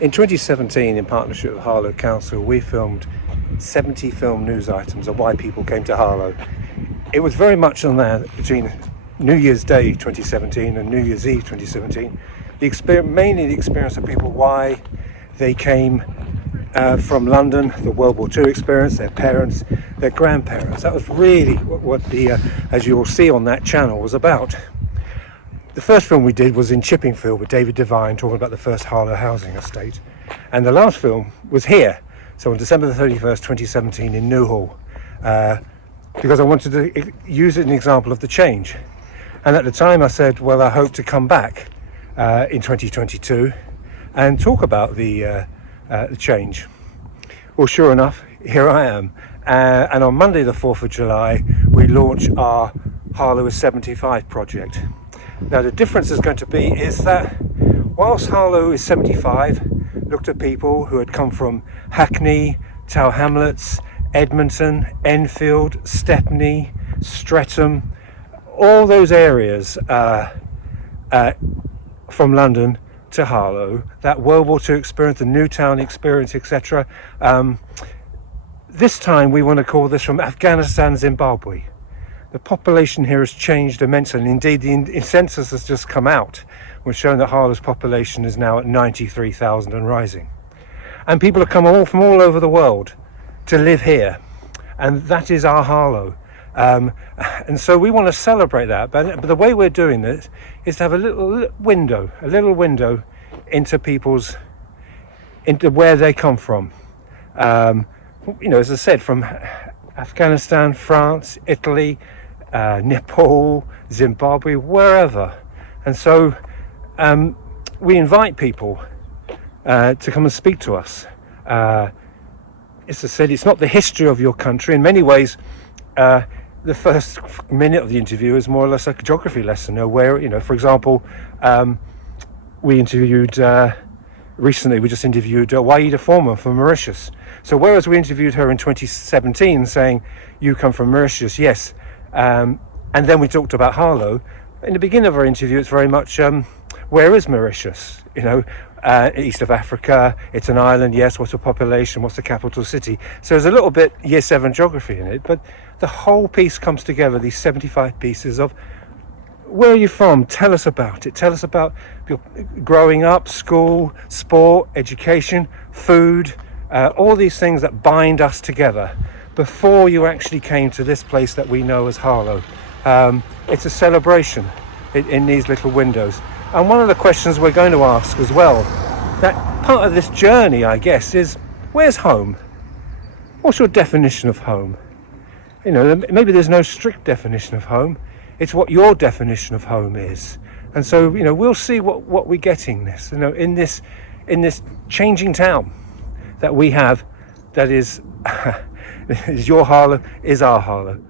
In 2017, in partnership with Harlow Council, we filmed 70 film news items of why people came to Harlow. It was very much on there between New Year's Day 2017 and New Year's Eve 2017. Mainly the experience of people, why they came from London, the World War II experience, their parents, their grandparents. That was really what the, as you will see on that channel, was about. The first film we did was in Chippingfield with David Devine, talking about the first Harlow housing estate. And the last film was here, so on December the 31st, 2017 in Newhall, because I wanted to use it as an example of the change. And at the time I said, well, I hope to come back in 2022 and talk about the change. Well, sure enough, here I am. And on Monday the 4th of July, we launch our Harlow is 75 project. Now the difference is going to be is that whilst Harlow is 75, looked at people who had come from Hackney, Tower Hamlets, Edmonton, Enfield, Stepney, Streatham, all those areas from London to Harlow, that World War II experience, the Newtown experience, etc. This time we want to call this from Afghanistan, Zimbabwe. The population here has changed immensely, and indeed the census has just come out, which showing that Harlow's population is now at 93,000 and rising. And people have come from all over the world to live here, and that is our Harlow. And so we want to celebrate that, but the way we're doing this is to have a little window into into where they come from. As I said, from Afghanistan, France, Italy, Nepal, Zimbabwe, wherever. And so we invite people to come and speak to us. As I said, it's not the history of your country. In many ways, the first minute of the interview is more or less like a geography lesson, where, for example, we interviewed recently, we just interviewed Waida Foreman from Mauritius. So whereas we interviewed her in 2017 saying, you come from Mauritius, yes, and then we talked about Harlow, in the beginning of our interview it's very much, where is Mauritius? East of Africa, it's an island, yes, what's the population, what's the capital city? So there's a little bit Year 7 geography in it, but the whole piece comes together, these 75 pieces of, where are you from? Tell us about it. Tell us about your growing up, school, sport, education, food, all these things that bind us together before you actually came to this place that we know as Harlow. It's a celebration in these little windows. And one of the questions we're going to ask as well, that part of this journey, I guess, is where's home? What's your definition of home? Maybe there's no strict definition of home. It's what your definition of home is. And so, we'll see what we're getting in this changing town that we have, that is, is your Harlow, is our Harlow.